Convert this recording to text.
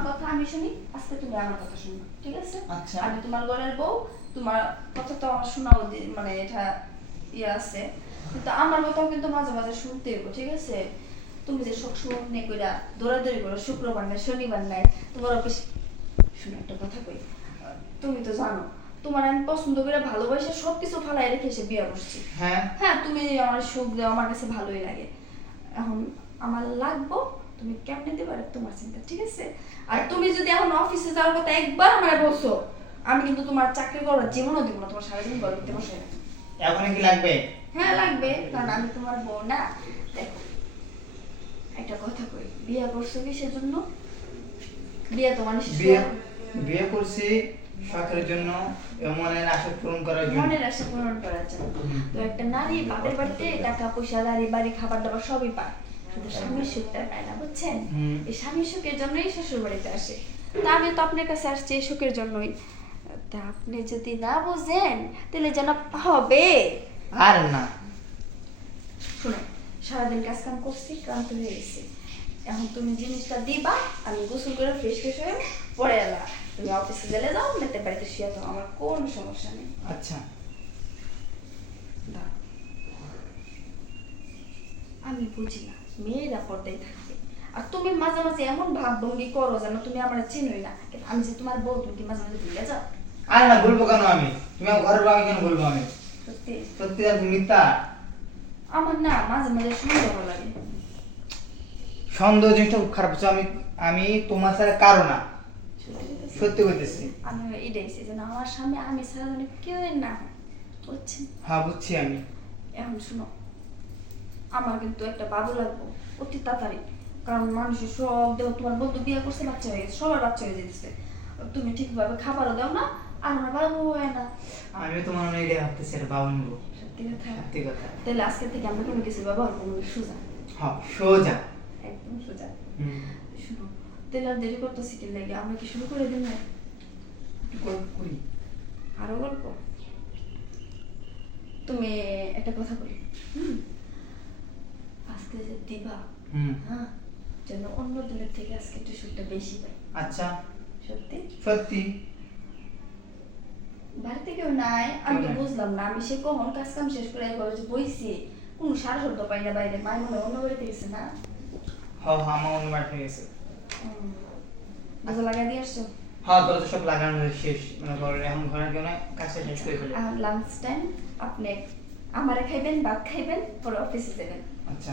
তোমার কথা আমি শুনি, আজকে তুমি আমার কথা শুনবে, ঠিক আছে? আচ্ছা। আমি তোমার ঘরের বউ, তোমার কথা তো আমার শোনাও মানে এটা ইয়ে আছে, কিন্তু আমার কথাও কিন্তু মাঝে মাঝে শুনতে হবে, ঠিক আছে? তুমি যে সবসময় মনে কইরা দৌড়াদৌড়ি করো, শুক্রবার নাই শনিবার নাই তোমার অফিস, শুনে একটা কথা কই, তুমি তো জানো তোমার আমি পছন্দ করে ভালোবাসে সবকিছু ফালাই রেখে এসে বিয়ে করছি। হ্যাঁ হ্যাঁ, তুমি আমার সুখ দাও, আমার কাছে ভালোই লাগে। এখন আমার লাগবো, তুমি কেমনে দিবা এটা তোমার চিন্তা, ঠিক আছে? আর তুমি যদি এখন অফিসে যাওয়ার কথা একবার আমার বলছো, আমি কিন্তু তোমার চাকরি করার জীবনও দিব না, তোমার সারাদিন গল্পতে বসে। এখন কি লাগবে? হ্যাঁ লাগবে, কারণ আমি তোমার বউ না। দেখো একটা কথা কই, বিয়ে করছো কিসের জন্য? বিয়ে তো মানুষ বিয়ে বিয়ে করছি শখের জন্য, মনের আশা পূরণ করার জন্য। মনের আশা পূরণ করার জন্য। তো একটা নারী বাপের বাড়িতে টাকা পয়সা গাড়ি বাড়ি খাবার দাবার সবই পায়, কিন্তু স্বামীর সুখটা পায় না, বুঝছেন? এই স্বামীর সুখের জন্যই শ্বশুর বাড়িতে আসে। তা আমি তো আপনার কাছে আসছি এই সুখের জন্যই। তা আপনি যদি না বুঝেন তাহলে যেন হবে। আর না, শুনে, সারাদিন কাজ কাম করছি, ক্লান্ত হয়ে গেছি, এখন তুমি জিনিসটা দিবা, আমি গোসল করে ফ্রেশ ফ্রেশ হয়ে পরে এলা, তুমি অফিসে গেলে যাও, মেতে বাড়িতে শুয়ে যাও, আমার কোনো সমস্যা নেই। আচ্ছা। দাও। আমি বুঝি না মেয়েরা পর্দায় থাকবে, আর তুমি মাঝে মাঝে এমন ভাব ভঙ্গি করো যেন তুমি আমার চিনোই না, কিন্তু আমি যে তোমার বউ, তুমি কি মাঝে মাঝে ভুলে যাও? আর না, বলবো কেন আমি? তুমি আমার ঘরের বউ, আমি কেন বলবো? আমি সত্যি সত্যি আর মিথ্যা? আমার না মাঝে মাঝে সন্দেহ লাগে। সন্দেহ জিনিসটা খুব খারাপ হচ্ছে। আমি আমি তোমার সাথে কারো না, সত্যি বলতেছি। সত্যি বলতেছি। আমি এটাইছি যেন আমার সামনে আমি ছাড়া যেন কেউ না হয়, বুঝছেন? হ্যাঁ বুঝছি আমি। এখন শুনো, আমার কিন্তু একটা বাবু লাগবে অতি তাড়াতাড়ি, কারণ মানুষের সব দেহ, তোমার বন্ধু বিয়ে করছে, বাচ্চা হয়ে গেছে, সবার বাচ্চা হয়ে যেতেছে, তুমি ঠিকভাবে খাবারও দাও না, আর আমার বাবু হয় না। আমি তোমার অনেক ভাবতেছি এটা বাবা নেবো। সত্যি কথা? সত্যি কথা। তাহলে আজকে থেকে আমরা কোনো কিছু ব্যবহার করবো না, সোজা, হ্যাঁ সোজা। একদম সোজা। হুম। শুনো, তাহলে আর দেরি করতেছি কি লাগে, আমরা কি শুরু করে দিন? একটু গল্প করি। আরো গল্প? তুমি একটা কথা বলি, আজকে যে দিবা, হুম। হ্যাঁ, যেন অন্য দিনের থেকে আজকে একটু সুখটা বেশি পাই। আচ্ছা। সত্যি? সত্যি। বাড়িতে কেউ নাই, আমি তো কেউ নাই। বুঝলাম না, আমি সে কখন কাজ কাম শেষ করে একবার যে বইছি, কোনো সারা শব্দ পাই না বাইরে, মায়ের মনে হয় অন্য বাড়িতে গেছে না? হ্যাঁ হ্যাঁ, আমার অন্য বাড়ি হয়ে গেছে। দরজা লাগাই দিয়ে আসছো? হ্যাঁ, দরজা সব লাগানো শেষ, মানে ঘরের এখন ঘরের জন্য কাজটা শেষ করে ফেলে। আর লাঞ্চ টাইম আপনি আমারে খাইবেন, ভাত খাইবেন, পরে অফিসে যাবেন। আচ্ছা।